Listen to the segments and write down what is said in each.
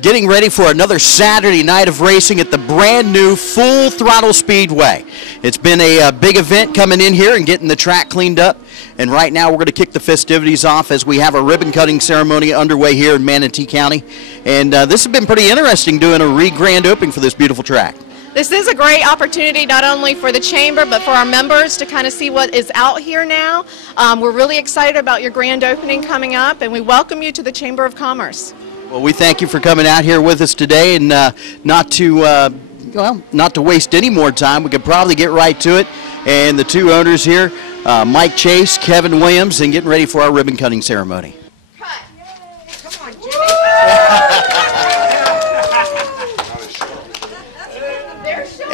getting ready for another Saturday night of racing at the brand new Full Throttle Speedway. It's been a big event coming in here and getting the track cleaned up. And right now we're going to kick the festivities off as we have a ribbon cutting ceremony underway here in Manatee County. And this has been pretty interesting, doing a re-grand opening for this beautiful track. This is a great opportunity not only for the chamber but for our members to kind of see what is out here now. We're really excited about your grand opening coming up, and we welcome you to the Chamber of Commerce. Well, we thank you for coming out here with us today, and not to waste any more time. We could probably get right to it. And the two owners here, Mike Chase, Kevin Williams, and getting ready for our ribbon cutting ceremony. Cut. Come on, Jimmy.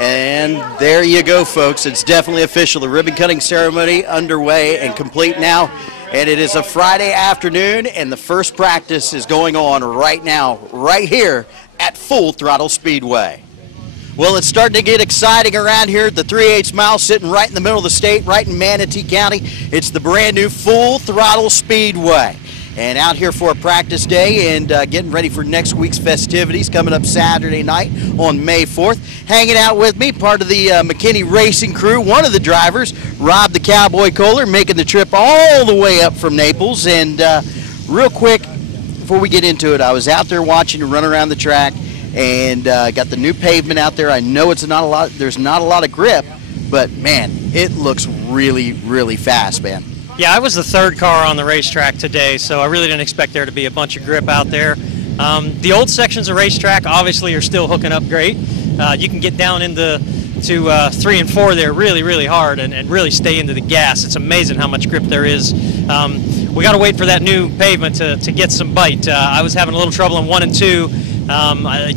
And there you go, folks. It's definitely official. The ribbon cutting ceremony underway and complete now. And it is a Friday afternoon, and the first practice is going on right now, right here at Full Throttle Speedway. Well, it's starting to get exciting around here at the 3/8 mile, sitting right in the middle of the state, right in Manatee County. It's the brand new Full Throttle Speedway. And out here for a practice day and getting ready for next week's festivities coming up Saturday night on May 4th. Hanging out with me, part of the McKinney Racing crew, one of the drivers, Rob the Cowboy Kohler, making the trip all the way up from Naples. And real quick, before we get into it, I was out there watching you run around the track and got the new pavement out there. I know there's not a lot of grip, but man, it looks really, really fast, man. Yeah, I was the third car on the racetrack today, so I really didn't expect there to be a bunch of grip out there. The old sections of racetrack obviously are still hooking up great. You can get down into 3 and 4 there really hard and really stay into the gas. It's amazing how much grip there is. We got to wait for that new pavement to get some bite. I was having a little trouble in 1 and 2,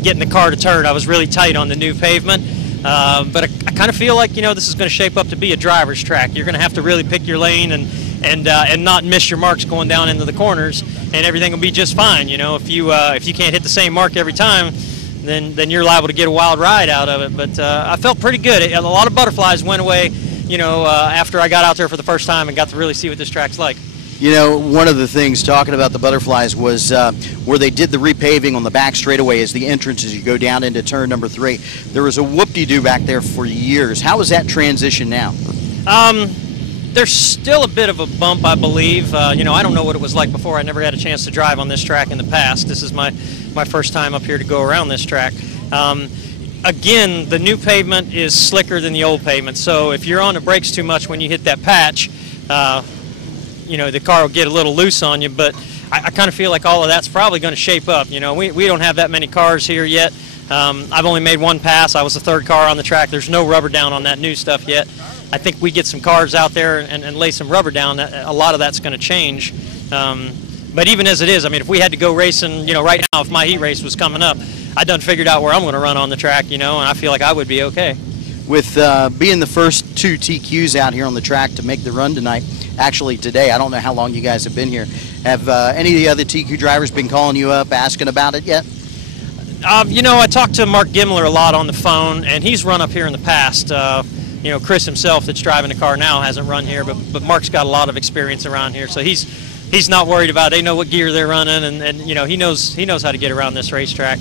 getting the car to turn. I was really tight on the new pavement. But I kind of feel like, this is going to shape up to be a driver's track. You're going to have to really pick your lane and not miss your marks going down into the corners, and everything will be just fine. If you can't hit the same mark every time, then you're liable to get a wild ride out of it. But I felt pretty good. A lot of butterflies went away, after I got out there for the first time and got to really see what this track's like. One of the things talking about the butterflies was where they did the repaving on the back straightaway as the entrance as you go down into turn number 3. There was a whoop-de-doo back there for years. How is that transition now? There's still a bit of a bump, I believe. I don't know what it was like before. I never had a chance to drive on this track in the past. This is my first time up here to go around this track. Again, the new pavement is slicker than the old pavement, so if you're on the brakes too much when you hit that patch, the car will get a little loose on you. But I kind of feel like all of that's probably going to shape up. We don't have that many cars here yet. I've only made one pass. I was the third car on the track. There's no rubber down on that new stuff yet. I think we get some cars out there and lay some rubber down, a lot of that's going to change. But even as it is, if we had to go racing, right now, if my heat race was coming up, I done figured out where I'm going to run on the track, and I feel like I would be okay. With being the first 2 TQs out here on the track to make the run tonight, actually today, I don't know how long you guys have been here. Have any of the other TQ drivers been calling you up, asking about it yet? I talked to Mark Gimler a lot on the phone, and he's run up here in the past. Chris himself that's driving the car now hasn't run here, but Mark's got a lot of experience around here, so he's not worried about it. They know what gear they're running, and he knows how to get around this racetrack.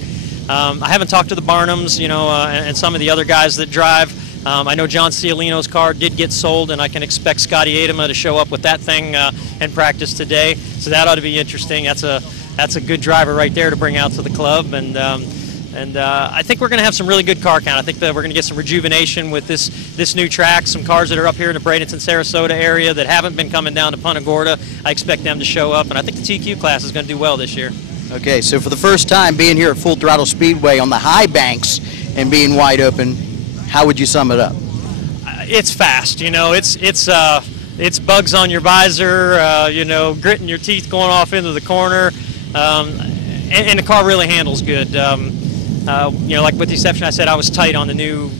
I haven't talked to the Barnums, and some of the other guys that drive. I know John Cialino's car did get sold, and I can expect Scotty Adama to show up with that thing in practice today, so that ought to be interesting. That's a good driver right there to bring out to the club, and I think we're going to have some really good car count. I think that we're going to get some rejuvenation with this new track. Some cars that are up here in the Bradenton, Sarasota area that haven't been coming down to Punta Gorda, I expect them to show up, and I think the TQ class is going to do well this year. Okay, so for the first time being here at Full Throttle Speedway on the high banks and being wide open, how would you sum it up? It's fast, it's bugs on your visor, gritting your teeth going off into the corner, and the car really handles good. Like with the exception, I said I was tight on the new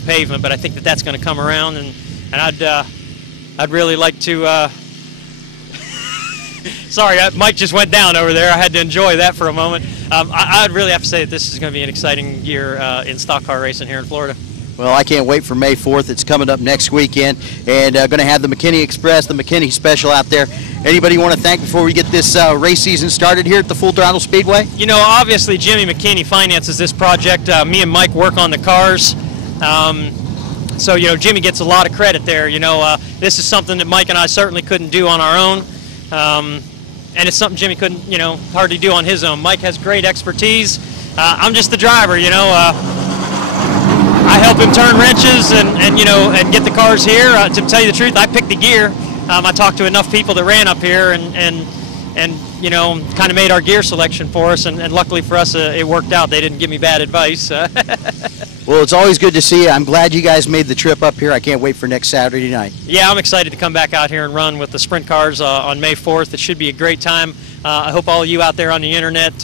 pavement, but I think that's going to come around, and I'd really like to. Sorry, Mike just went down over there. I had to enjoy that for a moment. I'd really have to say that this is going to be an exciting year in stock car racing here in Florida. Well, I can't wait for May 4th. It's coming up next weekend, and going to have the McKinney Express, the McKinney Special out there. Anybody you want to thank before we get this race season started here at the Full Throttle Speedway? You know, obviously Jimmy McKinney finances this project. Me and Mike work on the cars. So, you know, Jimmy gets a lot of credit there. You know, this is something that Mike and I certainly couldn't do on our own. And it's something Jimmy couldn't, you know, hardly do on his own. Mike has great expertise. I'm just the driver, you know. I help him turn wrenches and you know, and get the cars here. To tell you the truth, I picked the gear. I talked to enough people that ran up here and you know, kind of made our gear selection for us, and luckily for us, it worked out. They didn't give me bad advice. Well, it's always good to see you. I'm glad you guys made the trip up here. I can't wait for next Saturday night. Yeah, I'm excited to come back out here and run with the sprint cars on May 4th. It should be a great time. I hope all of you out there on the internet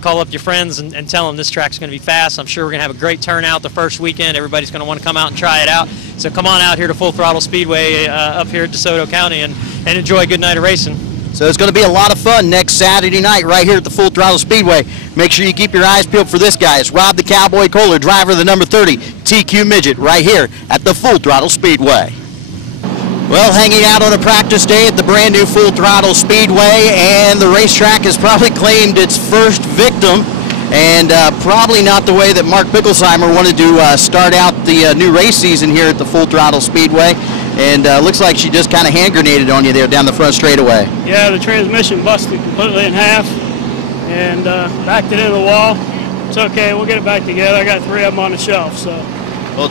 call up your friends and tell them this track's going to be fast. I'm sure we're going to have a great turnout the first weekend. Everybody's going to want to come out and try it out. So come on out here to Full Throttle Speedway up here at DeSoto County and enjoy a good night of racing. So it's going to be a lot of fun next Saturday night right here at the Full Throttle Speedway. Make sure you keep your eyes peeled for this guy. It's Rob the Cowboy Kohler, driver of the number 30 TQ Midget, right here at the Full Throttle Speedway. Well, hanging out on a practice day at the brand new Full Throttle Speedway, and the racetrack has probably claimed its first victim, and probably not the way that Mark Bickelsheimer wanted to start out the new race season here at the Full Throttle Speedway. And looks like she just kind of hand grenaded on you there down the front straightaway. Yeah, the transmission busted completely in half and backed it into the wall. It's okay, we'll get it back together. I got 3 of them on the shelf, so. Well,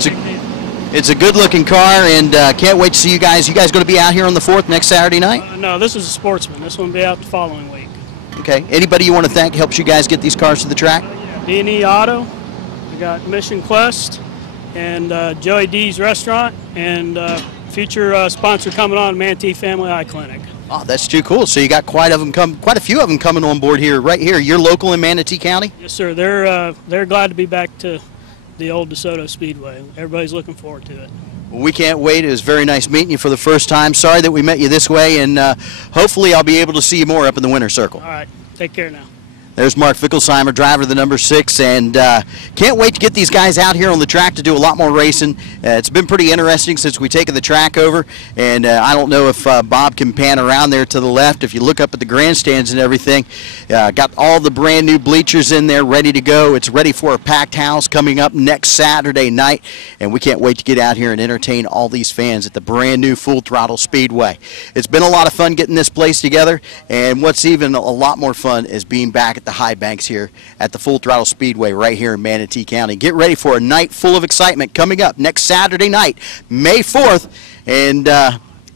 it's a good-looking car, and can't wait to see you guys. You guys going to be out here on the 4th next Saturday night? No, this is a Sportsman. This one will be out the following week. Okay. Anybody you want to thank helps you guys get these cars to the track? D&E Auto. We got Mission Quest and Joey D's Restaurant, and future sponsor coming on, Manatee Family Eye Clinic. Oh, that's too cool. So you got quite a few of them coming on board here, right here. You're local in Manatee County? Yes, sir. They're glad to be back to the old DeSoto Speedway. Everybody's looking forward to it. Well, we can't wait. It was very nice meeting you for the first time. Sorry that we met you this way, and hopefully I'll be able to see you more up in the winter circle. All right. Take care now. There's Mark Bickelsheimer, driver of the number 6, and can't wait to get these guys out here on the track to do a lot more racing. It's been pretty interesting since we taken the track over, and I don't know if Bob can pan around there to the left. If you look up at the grandstands and everything, got all the brand new bleachers in there ready to go. It's ready for a packed house coming up next Saturday night, and we can't wait to get out here and entertain all these fans at the brand new Full Throttle Speedway. It's been a lot of fun getting this place together, and what's even a lot more fun is being back at the high banks here at the Full Throttle Speedway right here in Manatee County. Get ready for a night full of excitement coming up next Saturday night, May 4th, and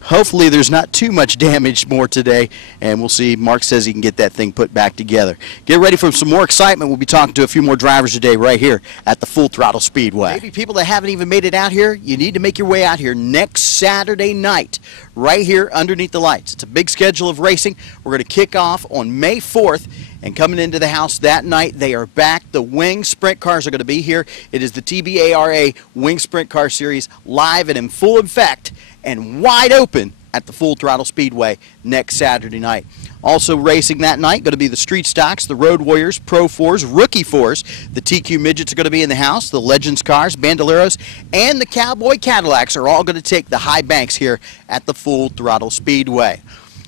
hopefully there's not too much damage more today, and we'll see. Mark says he can get that thing put back together. Get ready for some more excitement. We'll be talking to a few more drivers today right here at the Full Throttle Speedway. Maybe people that haven't even made it out here, you need to make your way out here next Saturday night right here underneath the lights. It's a big schedule of racing. We're going to kick off on May 4th, and coming into the house that night, they are back. The Wing Sprint Cars are going to be here. It is the TBARA Wing Sprint Car Series live and in full effect and wide open at the Full Throttle Speedway next Saturday night. Also racing that night going to be the Street Stocks, the Road Warriors, Pro 4s, Rookie 4s. The TQ Midgets are going to be in the house. The Legends cars, Bandoleros, and the Cowboy Cadillacs are all going to take the high banks here at the Full Throttle Speedway.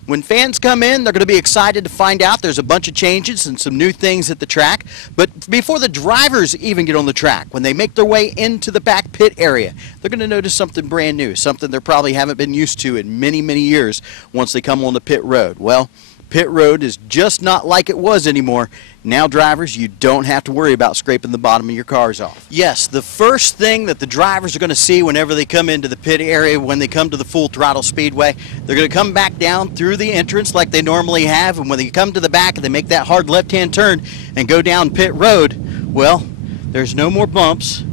When fans come in, they're going to be excited to find out there's a bunch of changes and some new things at the track. But before the drivers even get on the track, when they make their way into the back pit area, they're going to notice something brand new, something they probably haven't been used to in many, many years once they come on the pit road. Well, pit road is just not like it was anymore. Now, drivers, you don't have to worry about scraping the bottom of your cars off. Yes, the first thing that the drivers are going to see whenever they come into the pit area, when they come to the Full Throttle Speedway, they're going to come back down through the entrance like they normally have, and when they come to the back and they make that hard left-hand turn and go down pit road, well, there's no more bumps.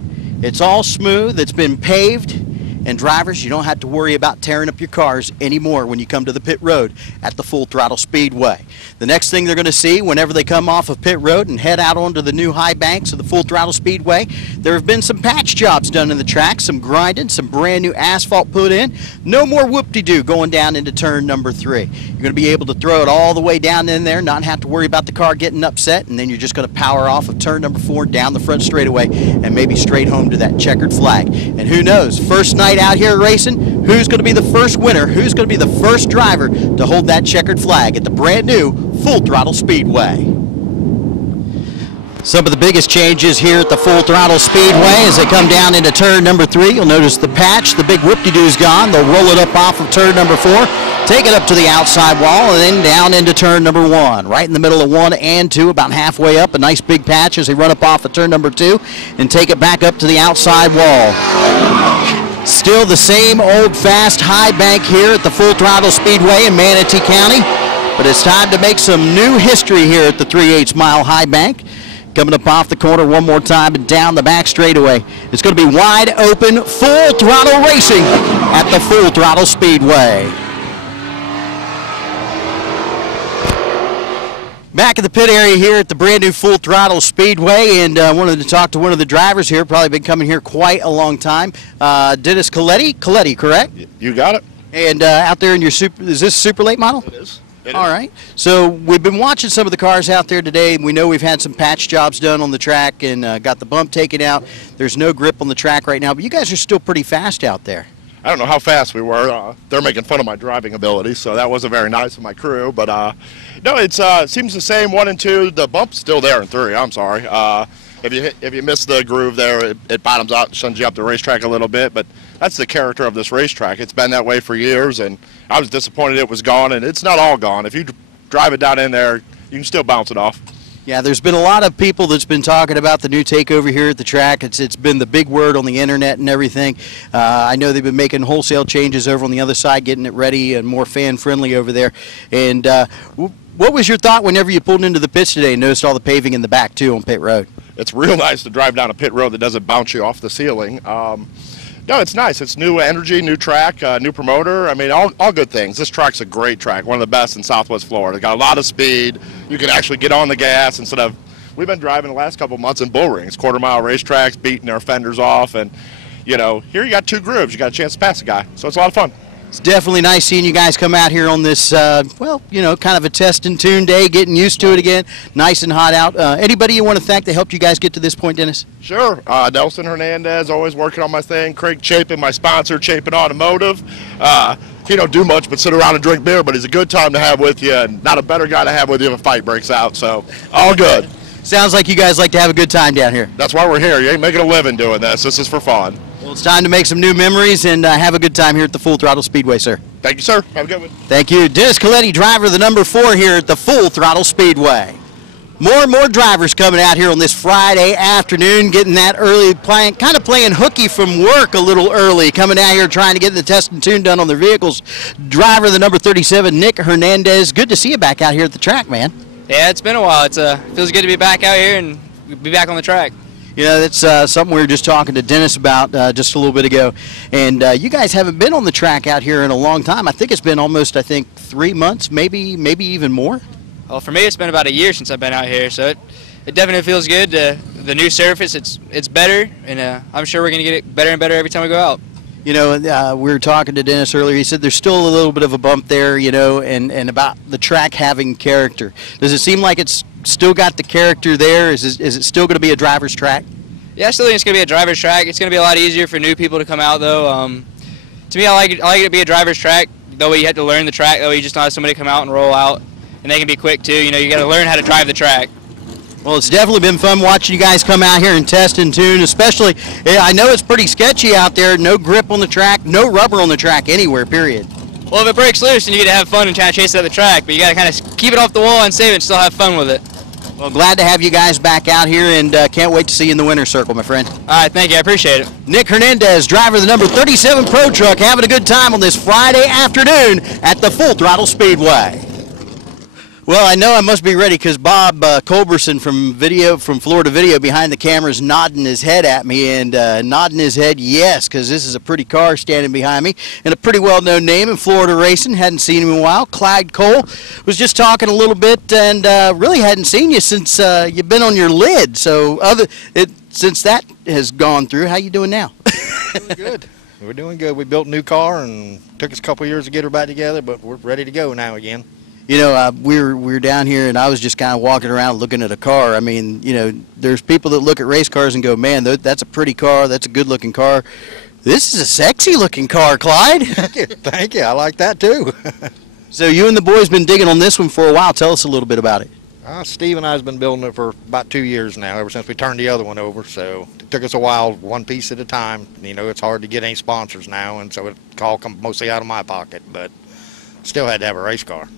It's all smooth. It's been paved. And drivers, you don't have to worry about tearing up your cars anymore when you come to the pit road at the Full Throttle Speedway. The next thing they're going to see whenever they come off of pit road and head out onto the new high banks of the Full Throttle Speedway, there have been some patch jobs done in the track, some grinding, some brand new asphalt put in. No more whoop-de-doo going down into turn number 3. You're going to be able to throw it all the way down in there, not have to worry about the car getting upset, and then you're just going to power off of turn number 4 down the front straightaway and maybe straight home to that checkered flag. And who knows, first night out here racing, who's going to be the first winner, who's going to be the first driver to hold that checkered flag at the brand new Full Throttle Speedway. Some of the biggest changes here at the Full Throttle Speedway as they come down into turn number 3. You'll notice the patch, the big whoop-de-doo's gone. They'll roll it up off of turn number 4, take it up to the outside wall, and then down into turn number 1. Right in the middle of 1 and 2, about halfway up, a nice big patch as they run up off of turn number 2 and take it back up to the outside wall. Still the same old fast high bank here at the Full Throttle Speedway in Manatee County, but it's time to make some new history here at the 3/8 mile high bank. Coming up off the corner one more time and down the back straightaway. It's going to be wide open, full throttle racing at the Full Throttle Speedway. Back at the pit area here at the brand new Full Throttle Speedway, and wanted to talk to one of the drivers here, probably been coming here quite a long time. Dennis Coletti, correct? You got it. And out there in your is this super late model? It is. All right. So we've been watching some of the cars out there today. We know we've had some patch jobs done on the track and got the bump taken out. There's no grip on the track right now, but you guys are still pretty fast out there. I don't know how fast we were. They're making fun of my driving ability, so that wasn't very nice of my crew. But no, it seems the same 1 and 2. The bump's still there in 3. I'm sorry. If you miss the groove there, it bottoms out and sends you up the racetrack a little bit. But that's the character of this racetrack. It's been that way for years, and I was disappointed it was gone. And it's not all gone. If you drive it down in there, you can still bounce it off. Yeah, there's been a lot of people that's been talking about the new takeover here at the track. It's been the big word on the internet and everything. I know they've been making wholesale changes over on the other side, getting it ready and more fan-friendly over there. And what was your thought whenever you pulled into the pits today and noticed all the paving in the back, too, on pit road? It's real nice to drive down a pit road that doesn't bounce you off the ceiling. No, it's nice. It's new energy, new track, new promoter. I mean, all good things. This track's a great track, one of the best in Southwest Florida. It's got a lot of speed. You can actually get on the gas instead of, we've been driving the last couple of months in bull rings, quarter-mile racetracks, beating our fenders off. And, you know, here you got 2 grooves. You got a chance to pass a guy. So it's a lot of fun. It's definitely nice seeing you guys come out here on this, well, you know, kind of a test and tune day, getting used to it again. Nice and hot out. Anybody you want to thank that helped you guys get to this point, Dennis? Sure. Nelson Hernandez, always working on my thing. Craig Chapin, my sponsor, Chapin Automotive. He don't do much but sit around and drink beer, but he's a good time to have with you, and not a better guy to have with you if a fight breaks out. So, all good. Sounds like you guys like to have a good time down here. That's why we're here. You ain't making a living doing this. This is for fun. Well, it's time to make some new memories and have a good time here at the Full Throttle Speedway, sir. Thank you, sir. Have a good one. Thank you. Dennis Coletti, driver of the number 4 here at the Full Throttle Speedway. More and more drivers coming out here on this Friday afternoon, getting that early, kind of playing hooky from work a little early, coming out here trying to get the test and tune done on their vehicles. Driver of the number 37, Nick Hernandez. Good to see you back out here at the track, man. Yeah, it's been a while. It feels good to be back out here and be back on the track. You know, that's something we were just talking to Dennis about just a little bit ago. And you guys haven't been on the track out here in a long time. I think it's been almost, 3 months, maybe even more. Well, for me, it's been about a year since I've been out here, so it definitely feels good. The new surface, it's better, and I'm sure we're going to get it better and better every time we go out. You know, we were talking to Dennis earlier. He said there's still a little bit of a bump there, you know, and about the track having character. Does it seem like it's still got the character there? Is it still going to be a driver's track? Yeah, I still think it's going to be a driver's track. It's going to be a lot easier for new people to come out, though. To me, I like it to be a driver's track. Though you have to learn the track, though you just don't have somebody come out and roll out, and they can be quick too. You know, you got to learn how to drive the track. Well, it's definitely been fun watching you guys come out here and test and tune, especially, I know it's pretty sketchy out there, no grip on the track, no rubber on the track anywhere, period. Well, if it breaks loose, then you get to have fun and try to chase it at the track, but you got to kind of keep it off the wall and save it and still have fun with it. Well, glad to have you guys back out here, and can't wait to see you in the winner's circle, my friend. All right, thank you, I appreciate it. Nick Hernandez, driver of the number 37 Pro Truck, having a good time on this Friday afternoon at the Full Throttle Speedway. Well, I know I must be ready because Bob Culberson from Florida Video behind the camera is nodding his head at me and nodding his head yes, because this is a pretty car standing behind me and a pretty well-known name in Florida racing. Hadn't seen him in a while. Clyde Cole was just talking a little bit and really hadn't seen you since you've been on your lid. So since that has gone through, how you doing now? Doing good. We're doing good. We built a new car and took us a couple years to get her back together, but we're ready to go now again. You know, we were down here, and I was just kind of walking around looking at a car. I mean, you know, there's people that look at race cars and go, man, that's a pretty car, that's a good-looking car. This is a sexy-looking car, Clyde. Thank you. I like that, too. So you and the boys been digging on this one for a while. Tell us a little bit about it. Steve and I has been building it for about 2 years now, ever since we turned the other one over. So it took us a while, one piece at a time. You know, it's hard to get any sponsors now, and so it all comes mostly out of my pocket, but still had to have a race car.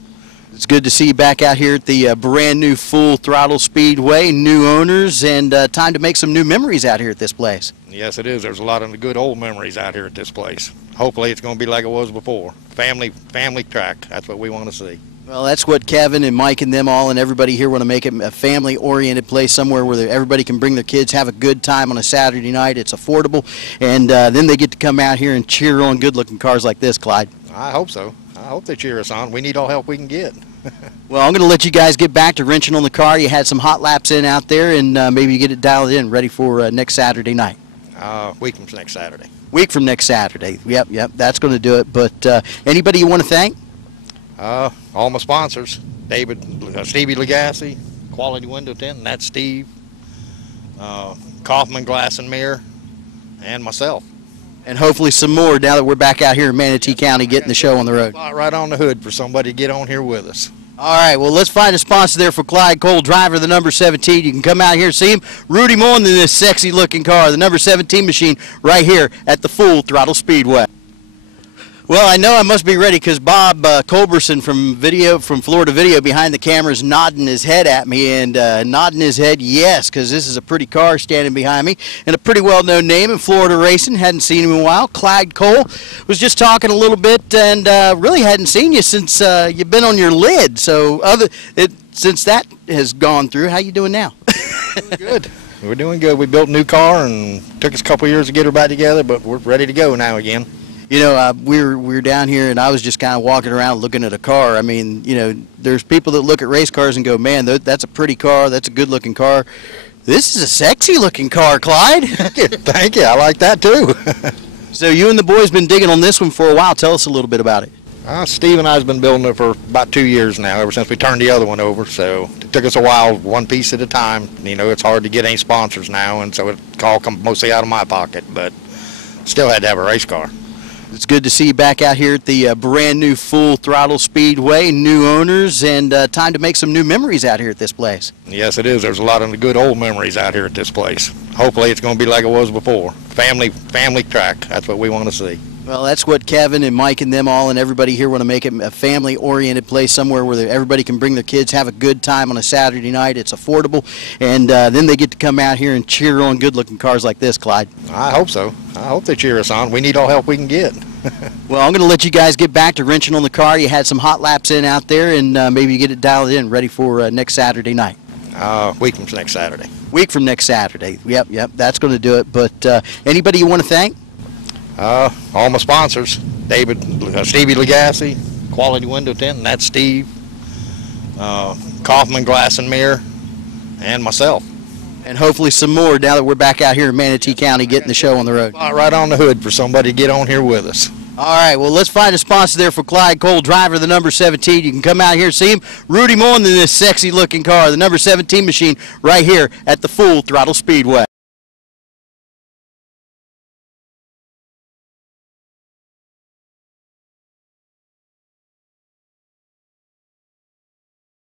It's good to see you back out here at the brand new Full Throttle Speedway, new owners, and time to make some new memories out here at this place. Yes, it is. There's a lot of good old memories out here at this place. Hopefully it's going to be like it was before. Family track. That's what we want to see. Well, that's what Kevin and Mike and them all and everybody here want to make it a family-oriented place, somewhere where everybody can bring their kids, have a good time on a Saturday night. It's affordable, and then they get to come out here and cheer on good-looking cars like this, Clyde. I hope so. I hope they cheer us on. We need all help we can get. Well, I'm going to let you guys get back to wrenching on the car. You had some hot laps in out there, and maybe you get it dialed in, ready for next Saturday night. Week from next Saturday. Week from next Saturday. Yep, that's going to do it. But anybody you want to thank? All my sponsors, Stevie Legacy, Quality Window Tint, and that's Steve, Kaufman Glass and Mirror, and myself. And hopefully some more now that we're back out here in Manatee County getting the show on the road. Right on the hood for somebody to get on here with us. All right, well, let's find a sponsor there for Clyde Cole, driver of the number 17. You can come out here and see him. Root him on in this sexy-looking car, the number 17 machine, right here at the Full Throttle Speedway. Well, I know I must be ready because Bob Culberson from Florida Video behind the camera is nodding his head at me and nodding his head yes, because this is a pretty car standing behind me and a pretty well-known name in Florida racing. Hadn't seen him in a while. Clyde Cole was just talking a little bit and really hadn't seen you since you've been on your lid. So since that has gone through, how you doing now? Doing good. We're doing good. We built a new car and took us a couple years to get her back together, but we're ready to go now again. You know, we were down here, and I was just kind of walking around looking at a car. I mean, you know, there's people that look at race cars and go, man, that's a pretty car, that's a good-looking car. This is a sexy-looking car, Clyde. Thank you. I like that, too. So you and the boys been digging on this one for a while. Tell us a little bit about it. Steve and I has been building it for about 2 years now, ever since we turned the other one over. So it took us a while, one piece at a time. You know, it's hard to get any sponsors now, and so it all comes mostly out of my pocket, but still had to have a race car. It's good to see you back out here at the brand new Full Throttle Speedway, new owners, and time to make some new memories out here at this place. Yes, it is. There's a lot of good old memories out here at this place. Hopefully it's going to be like it was before. Family track. That's what we want to see. Well, that's what Kevin and Mike and them all and everybody here want to make it a family-oriented place, somewhere where everybody can bring their kids, have a good time on a Saturday night. It's affordable, and then they get to come out here and cheer on good-looking cars like this, Clyde. I hope so. I hope they cheer us on. We need all help we can get. Well, I'm going to let you guys get back to wrenching on the car. You had some hot laps in out there, and maybe you get it dialed in, ready for next Saturday night. Week from next Saturday. Week from next Saturday. Yep, that's going to do it. But anybody you want to thank? All my sponsors, Stevie Legacy, Quality Window Tint, and that's Steve, Kaufman Glass and Mirror, and myself. And hopefully some more now that we're back out here in Manatee County getting the show on the road. Right on the hood for somebody to get on here with us. All right, well, let's find a sponsor there for Clyde Cole, driver of the number 17. You can come out here and see him. Root him on in this sexy-looking car, the number 17 machine, right here at the Full Throttle Speedway.